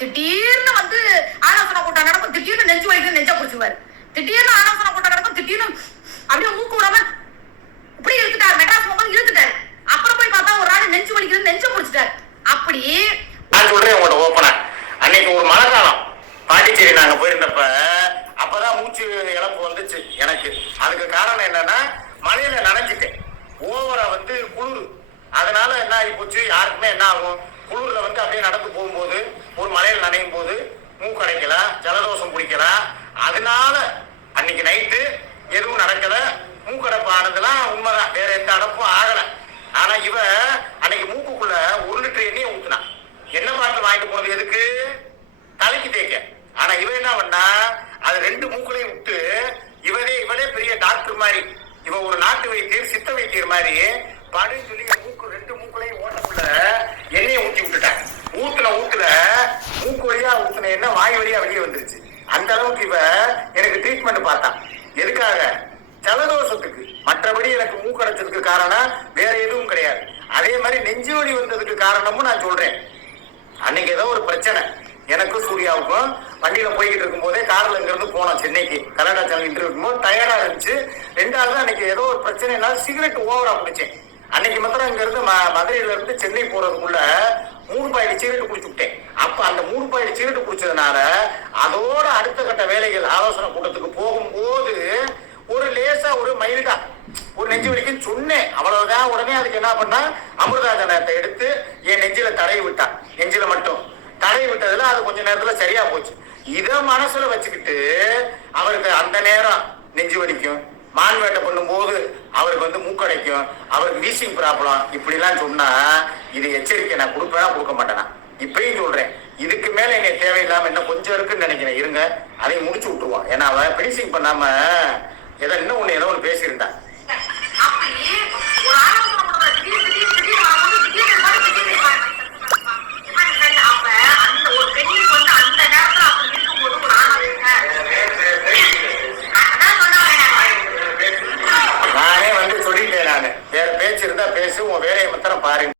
திடீர்னு வந்து ஆலோசனை கூட்டம் நடக்கும், திடீர்னு நெஞ்சு வலிக்கு நெஞ்ச பிடிச்சுவாரு. திடீர்னு ஆலோசனை கூட்டம் நடக்கும், திடீர்னு அப்படியே மூக்கு விடாம இப்படி இழுத்துட்டாரு. மெட்ராஸ் போகும்போது இழுத்துட்டாரு. அப்புறம் போய் பார்த்தா ஒரு ஆள் நெஞ்சு வலிக்கிறது நெஞ்ச பிடிச்சிட்டாரு. அப்படி நான் சொல்றேன் உங்கள்ட்ட ஓப்பனா. அன்னைக்கு ஒரு மழை காலம் பாண்டிச்சேரி நாங்க போயிருந்தப்ப அப்பதான் மூச்சு இழப்பு வந்துச்சு எனக்கு. அதுக்கு காரணம் என்னன்னா மழையில நனைஞ்சிட்டேன். ஓவரா வந்து குளிர். அதனால என்ன ஆகி போச்சு, யாருக்குமே என்ன ஆகும், குளிர்ல வந்து அப்படியே நடந்து போகும்போது ஒரு மழையில நனையும் போது மூக்கடைக்கலாம், ஜலதோஷம் பிடிக்கலாம். அதனால அன்னைக்கு நைட்டு எதுவும் நடக்கல. மூக்கடைப்பு ஆனதுலாம் உண்மைதான், வேற எந்த அடப்பும் ஆகல. ஆனா இவ அன்னைக்கு மூக்குக்குள்ள 1 லிட்டர் எண்ணெயை ஊத்துனா. எண்ணெய் பாட்டில் வாங்கிட்டு போனது எதுக்கு, தலைக்கு தேய்க்க. ஆனா இவ என்ன பண்ணா, அது 2 மூக்களையும் விட்டு இவளே பெரிய டாக்டர் மாதிரி, இவ ஒரு நாட்டு வைத்தியர், சித்த வைத்தியர் மாதிரி படுன்னு சொல்லி மூக்கு 2 மூக்களையும் ஓட்டக்குள்ள எண்ணெயை ஊத்தி விட்டுட்டாங்க. ஊத்துல மூக்கு வழியா ஊத்துன எண்ணெய் வாய் வழியா வெளியே வந்துருச்சு. அந்த அளவுக்கு இவ எனக்கு ட்ரீட்மெண்ட் பார்த்தா. எதுக்காக, ஜலதோஷத்துக்கு. மற்றபடி எனக்கு மூக்கடைச்சதுக்கு காரணம் வேற எதுவும் கிடையாது. அதே மாதிரி நெஞ்சு வலி வந்ததுக்கு காரணமும் நான் சொல்றேன். அன்னைக்கு ஏதோ ஒரு பிரச்சனை எனக்கும் சூர்யாவுக்கும். வண்டியில போய்கிட்டு இருக்கும் போதே கார்ல இங்க இருந்து போனோம் சென்னைக்கு, கலடா சேனல் இன்டர்வியூ இருக்கும்போது டயர்டா இருந்துச்சு. 2வது அன்னைக்கு ஏதோ ஒரு பிரச்சனைனால சிகரெட் ஓவரா குடிச்சேன். அன்னைக்கு மாத்திரம் இங்க இருந்து மதுரையில இருந்து சென்னை போறதுக்குள்ள 3 பாக்கெட் சிகரெட் குடிச்சு விட்டேன். அப்ப அந்த 3 பாக்கெட் சிகரெட் குடிச்சதுனால அதோட அடுத்த கட்ட வேலைகள் ஆலோசனை கூட்டத்துக்கு போகும்போது ஒரு லேசா ஒரு மைல்டா ஒரு நெஞ்சு வலிக்குன்னு சொன்னேன், அவ்வளவுதான். உடனே அதுக்கு என்ன பண்ணா, அமிர்தாஜனத்தை எடுத்து என் நெஞ்சில தடவி விட்டான். நெஞ்சில மட்டும் தடவி விட்டதுல அது கொஞ்ச நேரத்துல சரியா போச்சு. இத மனசுல வச்சுக்கிட்டு அவருக்கு அந்த நேரம் நெஞ்சு வலிக்கும், மான்வேட்டை பண்ணும் போது அவருக்கு வந்து மூக்கடைக்கும், அவருக்கு வீசிங் ப்ராப்ளம், இப்படி எல்லாம் சொன்னா இது எச்சரிக்கை நான் கொடுப்பேனா கொடுக்க மாட்டேனா இப்பயும் சொல்றேன். இதுக்கு மேல என்னை தேவையில்லாம இன்னும் கொஞ்சம் இருக்குன்னு நினைக்கிறேன். இருங்க, அதை முடிச்சு விட்டுருவான். ஏன்னா அவன் பினிஷிங் பண்ணாம இன்னும் ஒண்ணு பேசியிருந்தா. நானே வந்து சொல்லிட்டேன், நானு வேற பேச்சு இருந்தா பேசு, உன் வேலையை மாத்திரம் பாருங்க.